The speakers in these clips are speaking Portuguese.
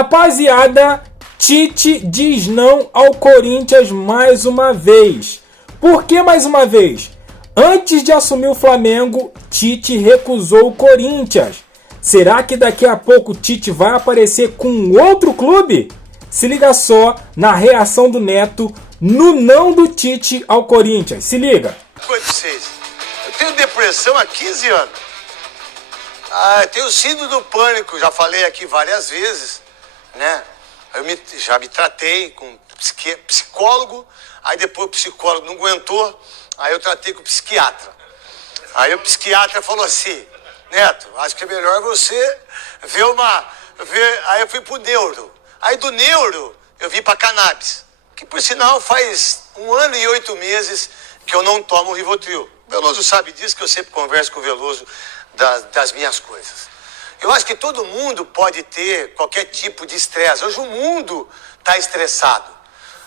Rapaziada, Tite diz não ao Corinthians mais uma vez. Por que mais uma vez? Antes de assumir o Flamengo, Tite recusou o Corinthians. Será que daqui a pouco Tite vai aparecer com outro clube? Se liga só na reação do Neto no não do Tite ao Corinthians. Se liga. Eu tenho depressão há 15 anos. Eu tenho síndrome do pânico, já falei aqui várias vezes, né? Já me tratei com psicólogo, aí depois o psicólogo não aguentou, aí eu tratei com o psiquiatra. Aí o psiquiatra falou assim: Neto, acho que é melhor você ver. Aí eu fui pro neuro. Aí do neuro eu vim pra cannabis, que por sinal faz 1 ano e 8 meses que eu não tomo Rivotril. O Veloso sabe disso, que eu sempre converso com o Veloso das minhas coisas. Eu acho que todo mundo pode ter qualquer tipo de estresse. Hoje o mundo está estressado.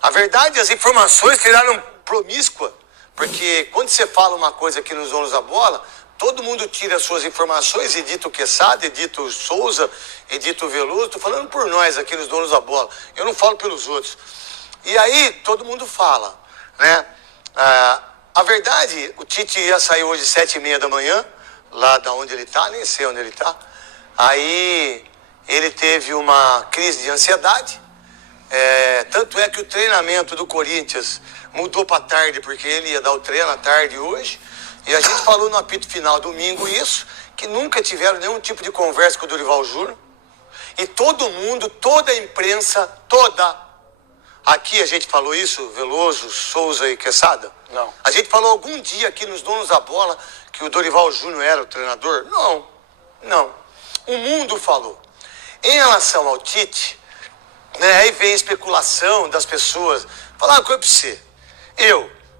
A verdade, as informações viraram promíscua, porque quando você fala uma coisa aqui nos Donos da Bola, todo mundo tira as suas informações, edita o Quesada, edita o Souza, edita o Veloso. Estou falando por nós aqui nos Donos da Bola. Eu não falo pelos outros. E aí todo mundo fala, né? A verdade, o Tite ia sair hoje às 7h30 da manhã, lá da onde ele está, nem sei onde ele está. Aí ele teve uma crise de ansiedade. Tanto é que o treinamento do Corinthians mudou para tarde, porque ele ia dar o treino à tarde hoje. E a gente falou no apito final domingo isso, que nunca tiveram nenhum tipo de conversa com o Dorival Júnior. E todo mundo, toda a imprensa, aqui a gente falou isso, Veloso, Souza e Quesada? Não. A gente falou algum dia aqui nos Donos da Bola que o Dorival Júnior era o treinador? Não. O mundo falou. Em relação ao Tite, né, aí vem a especulação das pessoas. Falar uma coisa pra você.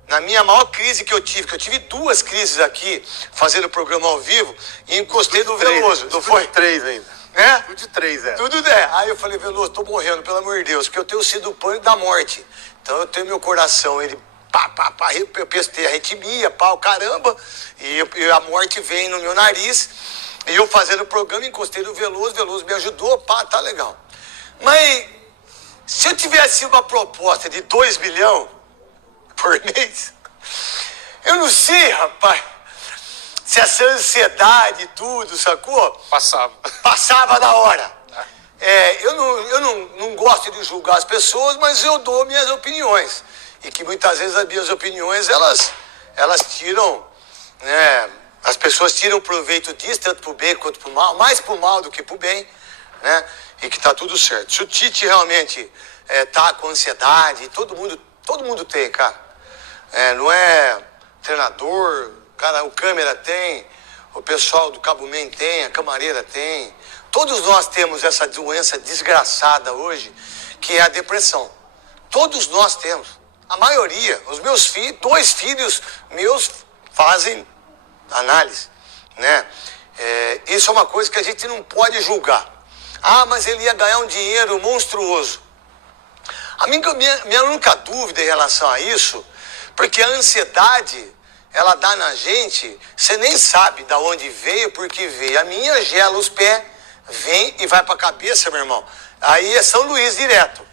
Na minha maior crise que eu tive 2 crises aqui, fazendo o programa ao vivo, e encostei no Veloso. Não foi? 3 ainda. É? Tudo de 3, é. Tudo é. Aí eu falei: Veloso, tô morrendo, pelo amor de Deus, porque eu tenho sido o pânico da morte. Então eu tenho meu coração, ele eu pestei arritmia, caramba, e a morte vem no meu nariz, e eu fazendo o programa, encostei no Veloso me ajudou, tá legal. Mas se eu tivesse uma proposta de 2 milhões por mês, eu não sei, rapaz, se essa ansiedade e tudo, sacou? Passava da hora. Eu não gosto de julgar as pessoas, mas eu dou minhas opiniões. E que muitas vezes as minhas opiniões, elas tiram, né? As pessoas tiram proveito disso, tanto pro bem quanto pro mal, mais pro mal do que pro bem, né? E que tá tudo certo. Se o Tite realmente tá com ansiedade, todo mundo tem, cara. Não é treinador, cara, o câmera tem, o pessoal do Cabo Man tem, a camareira tem. Todos nós temos essa doença desgraçada hoje, que é a depressão. Todos nós temos. A maioria. Os meus filhos, 2 filhos meus fazem análise, né? Isso é uma coisa que a gente não pode julgar. Mas ele ia ganhar um dinheiro monstruoso. Minha única dúvida em relação a isso, porque a ansiedade, ela dá na gente, você nem sabe de onde veio, porque veio. A minha gela os pés, vem e vai para a cabeça, meu irmão. Aí é São Luís direto.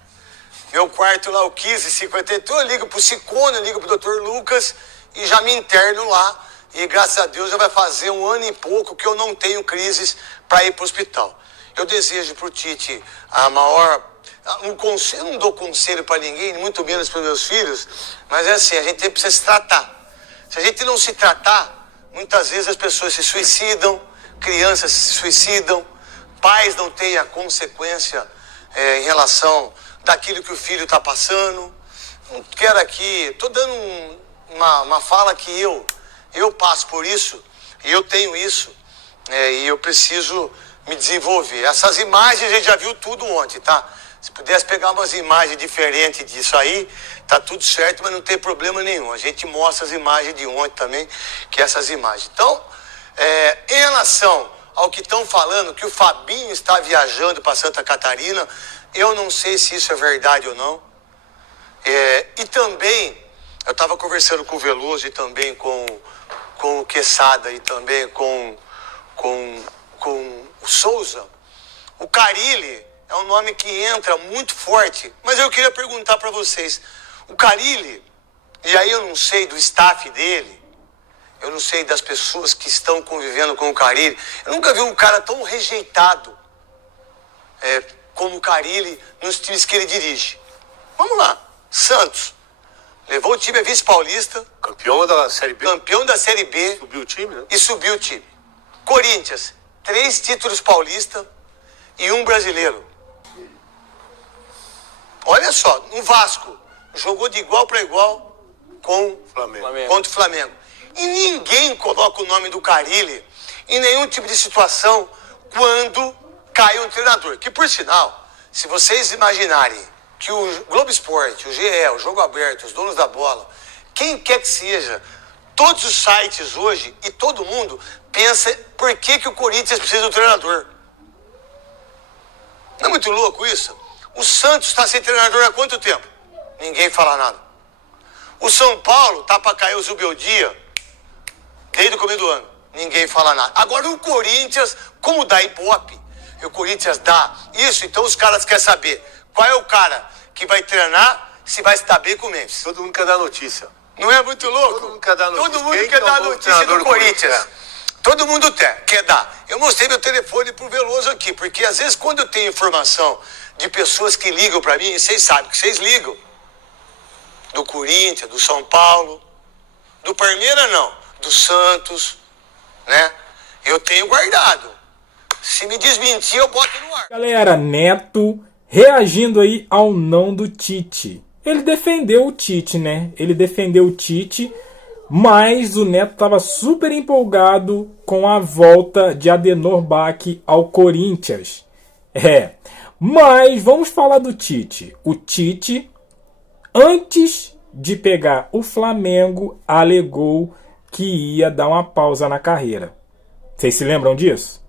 Meu quarto lá, o 1552, eu ligo pro Ciccone, eu ligo pro Dr. Lucas e já me interno lá. E graças a Deus já vai fazer 1 ano e pouco que eu não tenho crises para ir pro hospital. Eu desejo pro Tite a maior... eu não dou conselho para ninguém, muito menos para meus filhos, mas é assim, a gente precisa se tratar. Se a gente não se tratar, muitas vezes as pessoas se suicidam, crianças se suicidam, pais não têm a consequência em relação daquilo que o filho está passando. Não quero aqui, estou dando uma fala que eu passo por isso, e eu tenho isso, e eu preciso me desenvolver. Essas imagens a gente já viu tudo ontem, tá? Se pudesse pegar umas imagens diferentes disso aí, tá tudo certo, mas não tem problema nenhum. A gente mostra as imagens de ontem também, que é essas imagens. Então, em relação ao que estão falando, que o Fabinho está viajando para Santa Catarina, eu não sei se isso é verdade ou não. E também, eu estava conversando com o Veloso e também com o Quesada e também com o Souza. O Carille é um nome que entra muito forte. Mas eu queria perguntar para vocês, o Carille, e aí eu não sei do staff dele, eu não sei das pessoas que estão convivendo com o Carille, eu nunca vi um cara tão rejeitado como o Carille nos times que ele dirige. Vamos lá, Santos. Levou o time a vice-paulista. Campeão da Série B. Campeão da Série B. Subiu o time, né? E subiu o time. Corinthians, 3 títulos paulista e 1 brasileiro. Olha só, no Vasco, jogou de igual para igual com contra o Flamengo. E ninguém coloca o nome do Carille em nenhum tipo de situação quando cai um treinador. Que, por sinal, se vocês imaginarem que o Globo Esporte, o GE, o Jogo Aberto, os donos da bola, quem quer que seja, todos os sites hoje e todo mundo pensa por que o Corinthians precisa do treinador. Não é muito louco isso? O Santos está sem treinador há quanto tempo? Ninguém fala nada. O São Paulo está para cair o Zubeldia desde o começo do ano. Ninguém fala nada. Agora o Corinthians, como dá Ibope, e o Corinthians dá isso, então os caras querem saber qual é o cara que vai treinar, se vai estar bem com o Memphis. Todo mundo quer dar notícia. Não é muito louco? Todo mundo quer dar notícia. Todo mundo quer dar notícia do Corinthians. Todo mundo quer dar. Eu mostrei meu telefone pro Veloso aqui, porque às vezes quando eu tenho informação de pessoas que ligam para mim, vocês sabem que vocês ligam. Do Corinthians, do São Paulo, do Palmeiras não, do Santos, né? Eu tenho guardado. Se me desmentir, eu boto no ar. Galera, Neto reagindo aí ao não do Tite. Ele defendeu o Tite, né? Ele defendeu o Tite, mas o Neto estava super empolgado com a volta de Adenor Bach ao Corinthians. Mas vamos falar do Tite. O Tite, antes de pegar o Flamengo, alegou que ia dar uma pausa na carreira. Vocês se lembram disso?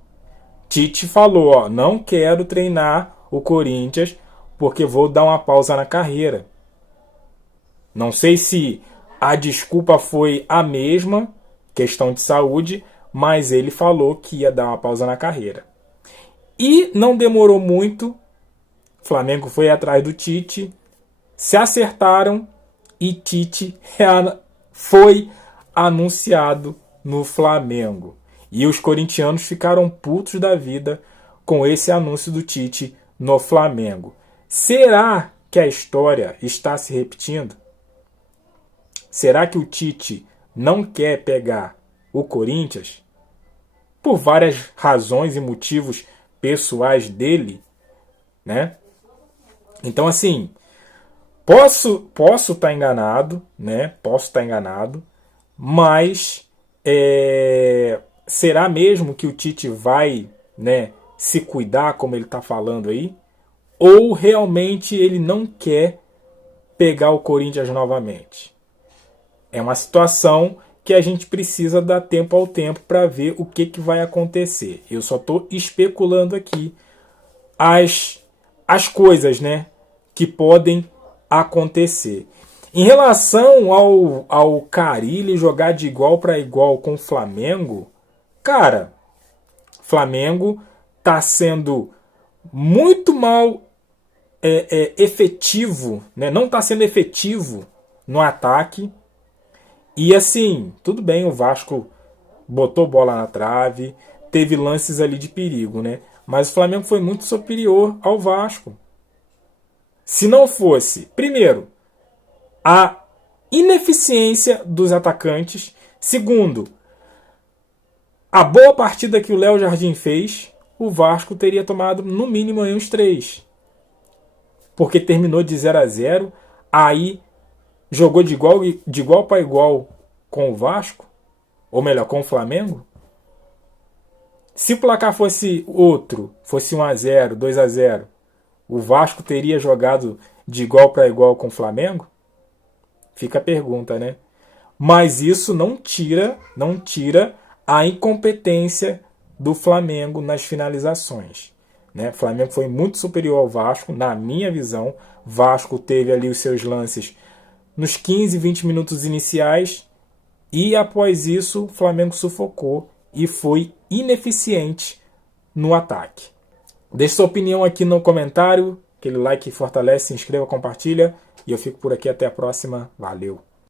Tite falou, ó, não quero treinar o Corinthians porque vou dar uma pausa na carreira. Não sei se a desculpa foi a mesma, questão de saúde, mas ele falou que ia dar uma pausa na carreira. E não demorou muito, o Flamengo foi atrás do Tite, se acertaram e Tite foi anunciado no Flamengo. E os corintianos ficaram putos da vida com esse anúncio do Tite no Flamengo. Será que a história está se repetindo? Será que o Tite não quer pegar o Corinthians? Por várias razões e motivos pessoais dele, né? Então, assim, posso estar enganado, né? Posso estar enganado, mas será mesmo que o Tite vai, né, se cuidar como ele está falando aí? Ou realmente ele não quer pegar o Corinthians novamente? É uma situação que a gente precisa dar tempo ao tempo para ver o que vai acontecer. Eu só estou especulando aqui as coisas, né, que podem acontecer. Em relação ao Carille jogar de igual para igual com o Flamengo, cara, Flamengo está sendo muito mal efetivo, né? Não está sendo efetivo no ataque. E assim, tudo bem, o Vasco botou bola na trave, teve lances ali de perigo, né? Mas o Flamengo foi muito superior ao Vasco. Se não fosse, primeiro, a ineficiência dos atacantes. Segundo, a boa partida que o Léo Jardim fez, o Vasco teria tomado no mínimo aí uns 3. Porque terminou de 0-0, aí jogou de igual para igual com o Vasco, ou melhor, com o Flamengo. Se o placar fosse outro, fosse 1-0, 2-0, o Vasco teria jogado de igual para igual com o Flamengo? Fica a pergunta, né? Mas isso não tira a incompetência do Flamengo nas finalizações, né? O Flamengo foi muito superior ao Vasco, na minha visão. Vasco teve ali os seus lances nos 15, 20 minutos iniciais e após isso o Flamengo sufocou e foi ineficiente no ataque. Deixe sua opinião aqui no comentário. Aquele like que fortalece, se inscreva, compartilha. E eu fico por aqui. Até a próxima. Valeu!